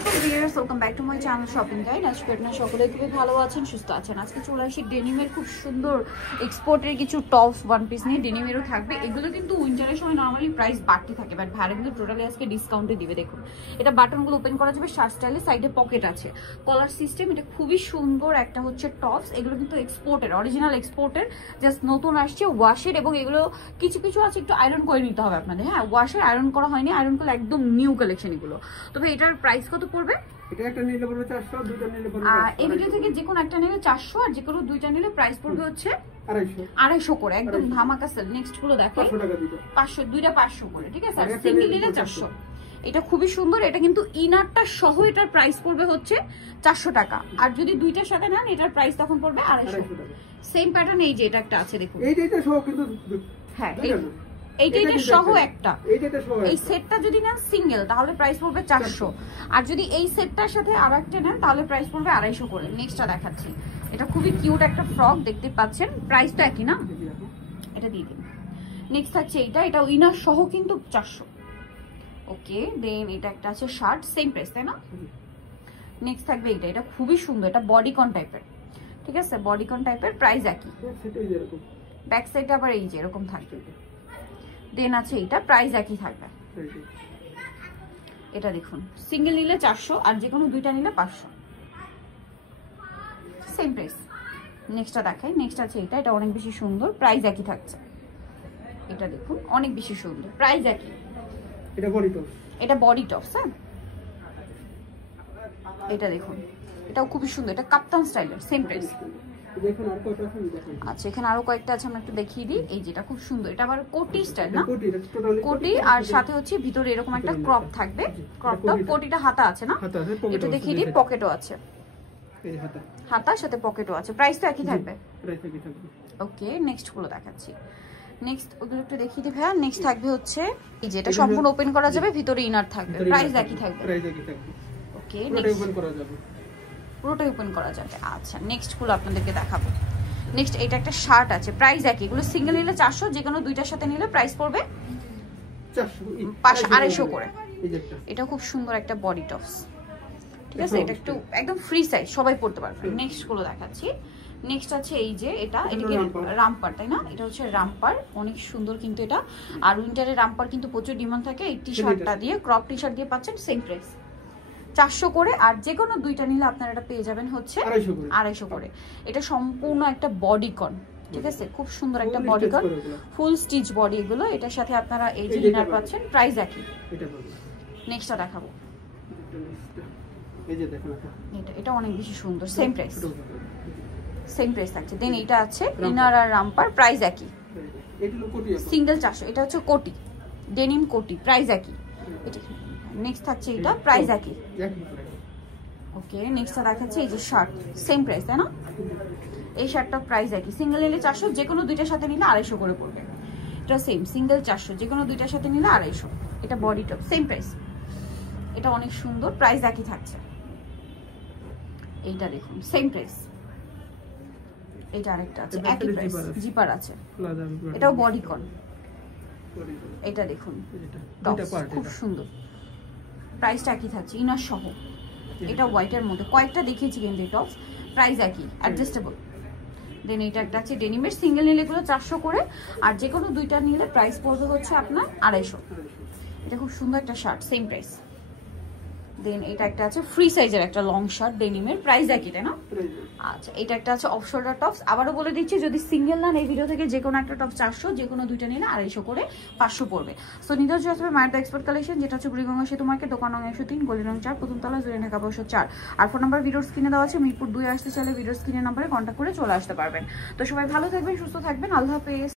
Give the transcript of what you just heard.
আলাইকুম viewers, welcome back to my channel shopping guide. আজকে আপনারা সকলে খুবই ভালো আছেন, সুস্থ আছেন। আজকে চলে আসি ডেনিমের খুব সুন্দর এক্সপোর্টের কিছু টপস ওয়ান পিস নিয়ে। ডেনিমেরও থাকবে, এগুলো কিন্তু উইন্টারের সময় নর্মালি প্রাইস বাড়তি থাকে, বাট ভাইরা কিন্তু টোটালি আজকে ডিসকাউন্টে দিবে। দেখুন এটা বাটনগুলো ওপেন করা যাবে, শার্ট স্টাইলে, সাইডে পকেট আছে, কলার সিস্টেম। এটা খুবই সুন্দর একটা হচ্ছে টপস। এগুলো কিন্তু এক্সপোর্টের, অরিজিনাল এক্সপোর্টের, জাস্ট নতুন আসছে ওয়াশের, এবং এগুলো কিছু কিছু আছে একটু আয়রন করে নিতে হবে আপনাদের। হ্যাঁ, ওয়াশের আয়রন করা হয়নি, আয়রন করলে একদম নিউ কালেকশন এগুলো। তবে এটার প্রাইস কত পড়বে? এটা একটা নিলে পড়বে 400, দুটো নিলে পড়বে এই ভিডিও থেকে যে কোনো একটা নিলে 400, আর যে কোনো দুইটা নিলে প্রাইস পড়বে হচ্ছে 250 করে, একদম ধামাকা সেল। নেক্সট গুলো দেখো, 500 টাকা দিতে, 500 দুইটা 500 করে, ঠিক আছে। আর সিঙ্গেল নিলে 400। এটা খুবই সুন্দর, এটা কিন্তু ইনারটা সহ এটার প্রাইস পড়বে হচ্ছে 400 টাকা, আর যদি দুইটার সাথে নেন এটার প্রাইস তখন পড়বে 250 টাকা। সেম প্যাটার্ন এই যে এটা একটা আছে, দেখুন এইটা সহ কিন্তু, হ্যাঁ এইটা সহ একটা, এই সেটটা যদি নেন সিঙ্গেল তাহলে প্রাইস পড়বে 400, আর যদি এই সেটটার সাথে আরেকটা নেন তাহলে প্রাইস পড়বে 250 করে। নেক্সটটা দেখাচ্ছি, এটা খুবই কিউট একটা ফ্রক, দেখতে পাচ্ছেন, প্রাইসটা একই না, এটা দিয়ে দিন। নেক্সট থাকছে এইটা, এটা উইনার সহ কিন্তু 400। ওকে, দেন এটা একটা আছে শার্ট, সেম প্রাইস তাই না। নেক্সট থাকবে এইটা, এটা খুবই সুন্দর, এটা বডিকন টাইপের, ঠিক আছে, বডিকন টাইপের, প্রাইস একই। ব্যাক সাইডে আবার এই যে এরকম থাকবে। দেন আছে এইটা, প্রাইস একই থাকবে। এটা দেখুন, সিঙ্গেল নিলে 400, আর যে কোনো দুইটা নিলে 500, সেম প্রাইস। নেক্সটটা দেখাই, নেক্সট আছে এটা, এটা অনেক বেশি সুন্দর, প্রাইস একই থাকছে। এটা দেখুন অনেক বেশি সুন্দর, প্রাইস একই। এটা বডি টপস, এটা বডি টপস। হ্যাঁ, এটা দেখুন, এটাও খুবই সুন্দর, এটা কাপ্তান স্টাইলের, সেম প্রাইস। আচ্ছা, এখানে আরো কয়েকটা আছে, আমরা একটু দেখিয়ে দিই। এই যেটা খুব সুন্দর, এটা আবার কোটি স্টাইল না, কোটি, আর সাথে হচ্ছে ভিতরে এরকম একটা ক্রপ থাকবে, ক্রপটা কোটিটা হাতা আছে না, এটা দেখিয়ে দিই, পকেটও আছে, হাতার সাথে পকেটও আছে, প্রাইস তো একই থাকবে। ওকে, নেক্সট গুলো দেখাচ্ছি। নেক্সট ওগুলো একটু দেখিয়ে দিই ভাইয়া। নেক্সট থাকবে হচ্ছে এই যে, এটা সম্পূর্ণ ওপেন করা যাবে, ভিতরে ইনার থাকবে, প্রাইস একই থাকবে। ওকে, নেক্সট পুরোটাই ওপেন করা যাবে। আচ্ছা, নেক্সট গুলো আপনাদেরকে দেখাবো। নেক্সট এটা একটা শার্ট আছে, প্রাইস একই। এগুলো সিঙ্গেল নিলে 400, যে কোনো দুইটার সাথে নিলে প্রাইস পড়বে 250 করে। এটা খুব সুন্দর একটা বডি টপস, ঠিক আছে, এটা একটু একদম ফ্রি সাইজ, সবাই পড়তে পারবে। নেক্সট গুলো দেখাচ্ছি। নেক্সট আছে এই যে, এটা এটাকে রামপার তাই না, এটা হচ্ছে রামপার, অনেক সুন্দর কিন্তু এটা। আর উইন্টারে রামপার কিন্তু প্রচুর ডিমান্ড থাকে। এই টি শার্টটা দিয়ে, ক্রপ টি শার্ট দিয়ে পাচ্ছেন, সেম প্রাইস 400 করে, আর যে কোনো দুইটা নিলে আপনারা এটা পেয়ে যাবেন হচ্ছে 250 করে। এটা সম্পূর্ণ একটা বডিকন, ঠিক আছে, খুব সুন্দর একটা বডিকন, ফুল স্টিচ বডি এগুলো। এটার সাথে আপনারা এই যে ইনার পাচ্ছেন, প্রাইস একই। নেক্সটটা দেখাবো, এটা অনেক বেশি সুন্দর, সেম প্রাইস, সেম প্রাইস থাকছে। দেন এটা আছে ইনার আর রামপার, প্রাইস একই, সিঙ্গেল 400। এটা হচ্ছে কোটি, ডেনিম কোটি, প্রাইস একই। এটা নেক্সট থাকছে এটা, প্রাইস একই। ওকে, নেক্সটটা দেখাচ্ছি এই যে শার্ট, সেম প্রাইস তাই না, এই শার্টটা প্রাইস একই। সিঙ্গেল নিলে 400, যে কোনো দুইটার সাথে নিলে 250 করে পড়বে। এটা সেম, সিঙ্গেল 400, যে কোনো দুইটার সাথে নিলে 250। এটা বডি টপ, সেম প্রাইস। এটা অনেক সুন্দর, প্রাইস একই থাকছে। এইটা দেখুন, সেম প্রাইস। এটা আরেকটা আছে, একই প্রাইস, জিপার আছে, এটাও বডিকন। এটা দেখুন, খুব সুন্দর, প্রাইসটা একই থাকছে, ইনার সহ। এটা হোয়াইটের মধ্যে কয়েকটা দেখিয়েছি কিন্তু এই টপস, প্রাইস একই, অ্যাডজাস্টেবল। দেন এটা একটা আছে ডেনিমের, সিঙ্গেল নিলে এগুলো 400 করে, আর যে কোনো দুইটা নিলে প্রাইস পড়বে হচ্ছে আপনার 250। এটা খুব সুন্দর একটা শার্ট, সেম প্রাইস। দেন এটা একটা আছে ফ্রি সাইজের একটা লং শার্ট ডেনিমের, প্রাইস একই তাই না। আচ্ছা, এটা একটা আছে অফ শোল্ডার টপস। আবারও বলে দিচ্ছি, যদি সিঙ্গেল নেন এই ভিডিও থেকে যে কোনো একটা টপ 400, যে কোনো দুইটা নিলে 250 করে, 500 পড়বে। সো নিতে হচ্ছে আসলে মায়ের এক্সপোর্ট কালেকশন, যেটা হচ্ছে বুড়িগঙ্গা সেতু মার্কেট, দোকান নং 103, গলি নং 4, প্রথম তলা, জুরিন ঢাকা 4। আর ফোন নাম্বার ভিডিওর স্ক্রিনে দেওয়া আছে, মিরপুর 2 আসতে চাইলে ভিডিওর স্ক্রিনের নাম্বারে কন্ট্যাক্ট করে চলে আসতে পারবেন। তো সবাই ভালো থাকবেন, সুস্থ থাকবেন, আল্লাহ হাফেজ।